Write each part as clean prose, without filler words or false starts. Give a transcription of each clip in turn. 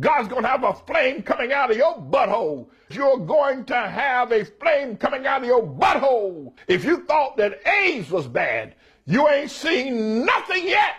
God's going to have a flame coming out of your butthole. You're going to have a flame coming out of your butthole. If you thought that AIDS was bad, you ain't seen nothing yet.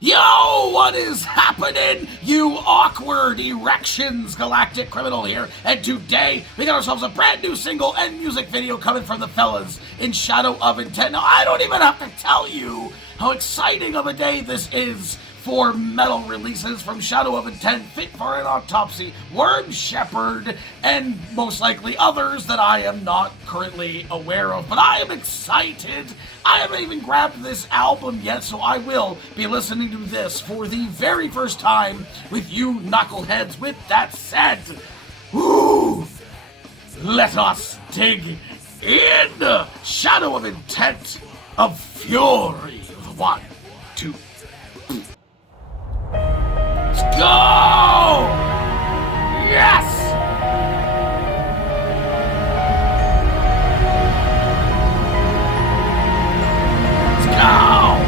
Yo, what is happening, you awkward erections galactic criminal here? And today, we got ourselves a brand new single and music video coming from the fellas in Shadow of Intent. Now, I don't even have to tell you how exciting of a day this is for metal releases from Shadow of Intent, Fit for an Autopsy, Worm Shepherd, and most likely others that I am not currently aware of. But I am excited. I haven't even grabbed this album yet, so I will be listening to this for the very first time with you knuckleheads. With that said, woo, let us dig in. Shadow of Intent of Fury. 1, 2, let's go! Yes! Let's go!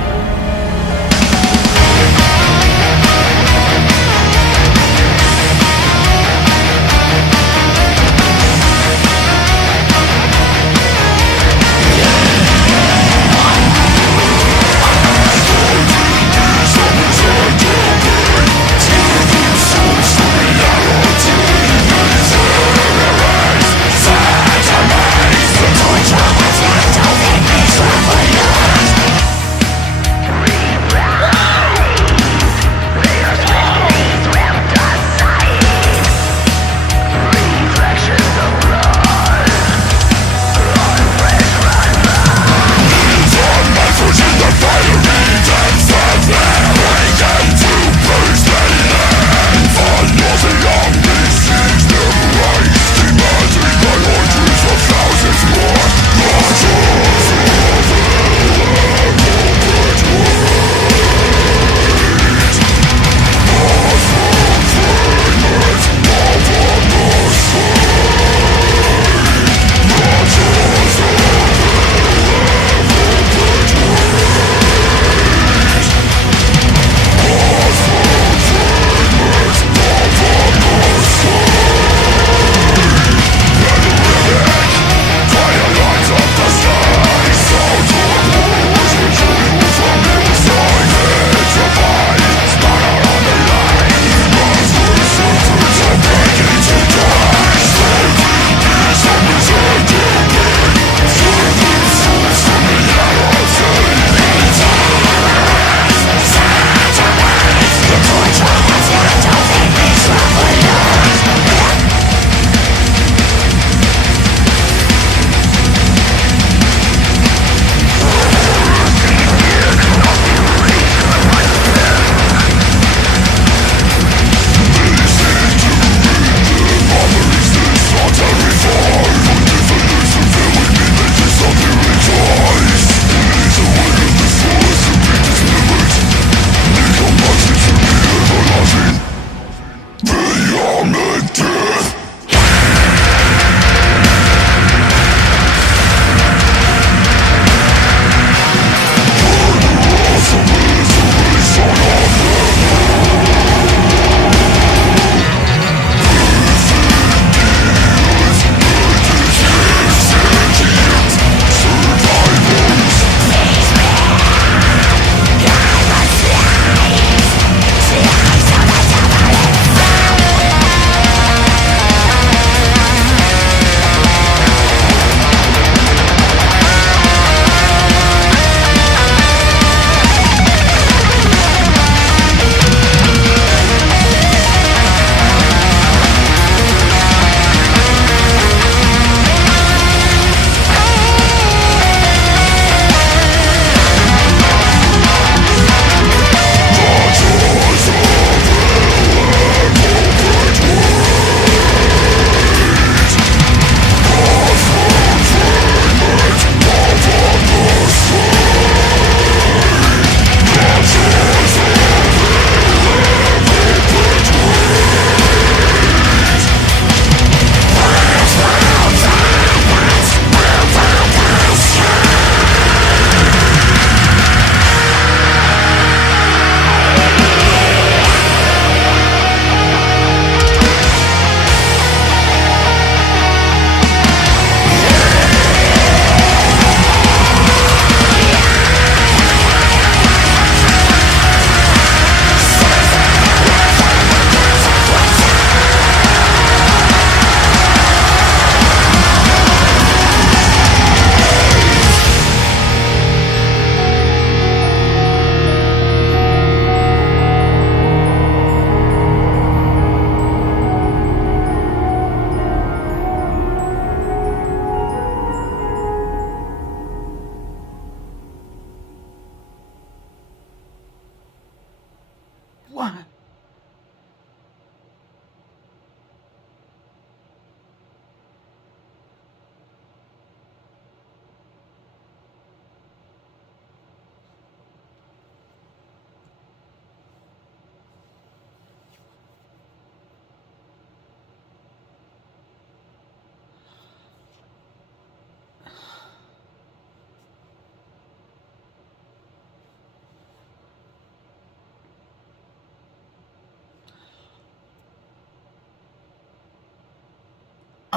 Someone's on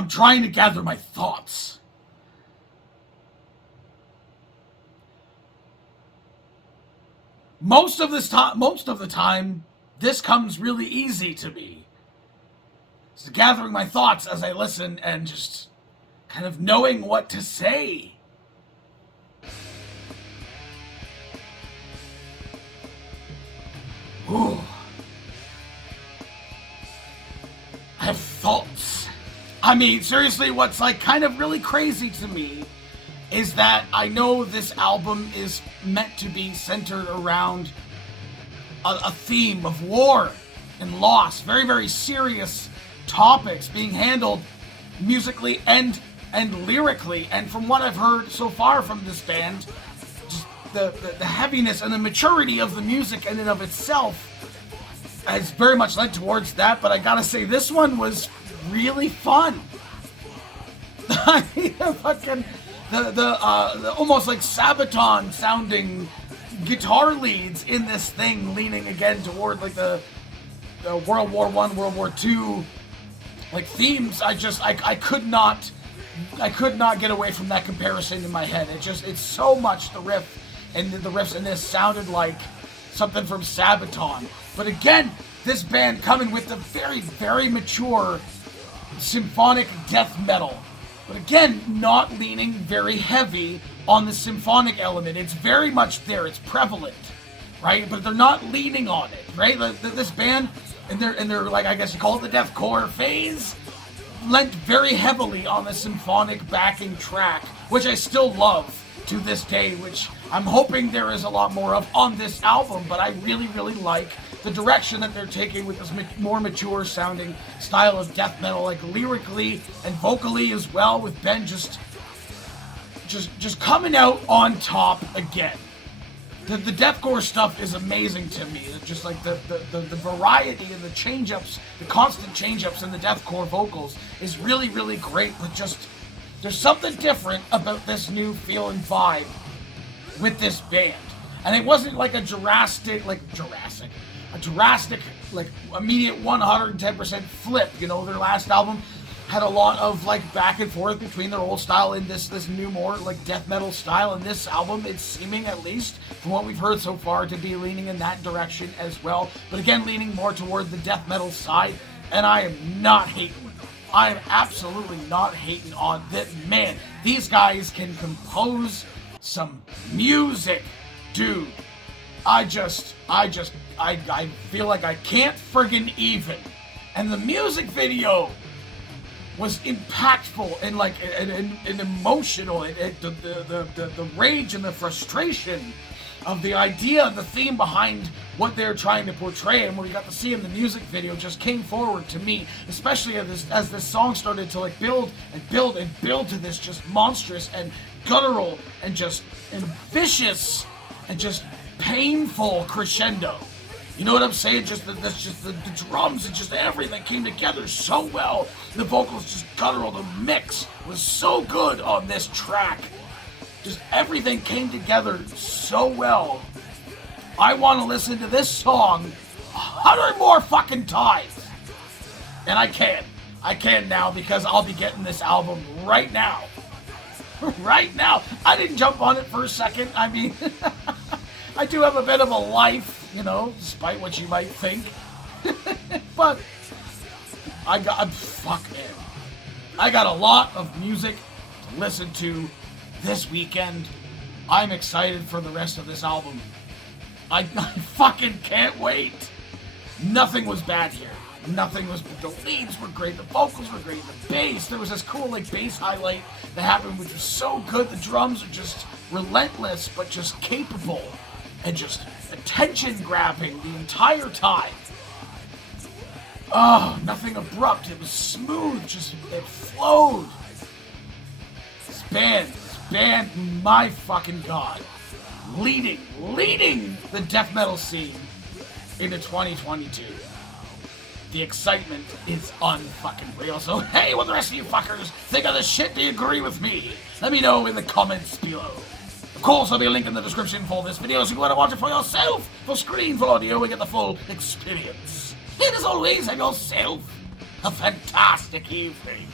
I'm trying to gather my thoughts. Most of the time, this comes really easy to me. It's gathering my thoughts as I listen and just kind of knowing what to say. Ooh. I have thoughts. I mean, seriously, what's like kind of really crazy to me is that I know this album is meant to be centered around a theme of war and loss. Very, very serious topics being handled musically and lyrically. And from what I've heard so far from this band, just the heaviness and the maturity of the music in and of itself has very much led towards that. But I gotta say, this one was really fun. I mean, the almost like Sabaton sounding guitar leads in this thing, leaning again toward like the World War I, World War II like themes. I could not get away from that comparison in my head. It's so much the riff, and the riffs in this sounded like something from Sabaton. But again, this band coming with the very, very mature symphonic death metal. But again, not leaning very heavy on the symphonic element. It's very much there. It's prevalent, right? But they're not leaning on it, right? This band, in their like, I guess you call it the deathcore phase, lent very heavily on the symphonic backing track, which I still love to this day, which I'm hoping there is a lot more of on this album. But I really, really like the direction that they're taking with this more mature sounding style of death metal, like lyrically and vocally as well, with Ben just coming out on top again. The deathcore stuff is amazing to me. It's just like the variety and the change-ups, the constant change-ups in the deathcore vocals is really, really great. But just, there's something different about this new feel and vibe with this band. And it wasn't like a drastic, like immediate 110% flip. You know, their last album had a lot of like back and forth between their old style and this new more like death metal style. And this album, it's seeming, at least from what we've heard so far, to be leaning in that direction as well. But again, leaning more toward the death metal side. And I am not hating. I am absolutely not hating on that. Man, these guys can compose some music, dude. I feel like I can't friggin' even. And the music video was impactful and like and emotional. The rage and the frustration of the idea, the theme behind what they're trying to portray, and what we got to see in the music video just came forward to me, especially as this song started to like build to this just monstrous and guttural and vicious and just painful crescendo. You know what I'm saying? The drums and just everything came together so well. The vocals just guttural. The mix was so good on this track. Just everything came together so well. I want to listen to this song 100 more fucking times. And I can. I can now, because I'll be getting this album right now. Right now. I didn't jump on it for a second. I mean, I do have a bit of a life, you know, despite what you might think. But fuck, man. I got a lot of music to listen to this weekend. I'm excited for the rest of this album. I fucking can't wait. Nothing was bad here. Nothing was. The leads were great. The vocals were great. The bass. There was this cool like bass highlight that happened, which was so good. The drums are just relentless, but just capable and just attention grabbing the entire time. Oh, nothing abrupt. It was smooth. It flowed. This band, my fucking god, leading the death metal scene into 2022. The excitement is unfucking real. So hey, what the rest of you fuckers think of this shit? Do you agree with me? Let me know in the comments below. Of course, there'll be a link in the description for this video, so you want to watch it for yourself. For screen, full audio, and get the full experience. And as always, have yourself a fantastic evening.